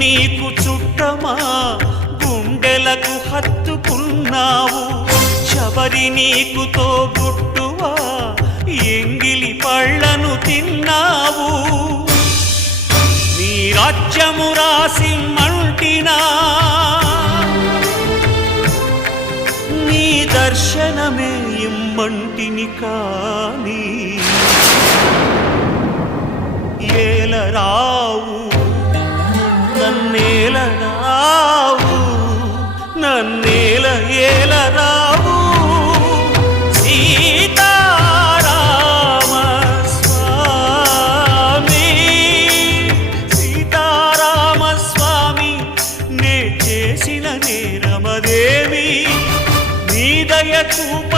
నీకు చుట్టమా గుండెలకు హత్తుకున్నావు శబరి నీకు తోబుట్టువా ఎంగిలి పళ్ళను తిన్నావు నీ రాజ్యము రాసి మంటినా నీ దర్శనమే ఇమ్మంటిని కాని ఏలరావు నన్నేలరావు నన్నేల ఏలరావు సీతారామ స్వామి సీతారామ స్వామి నే చేసిన నేరమదేమి నీ దయ చూపు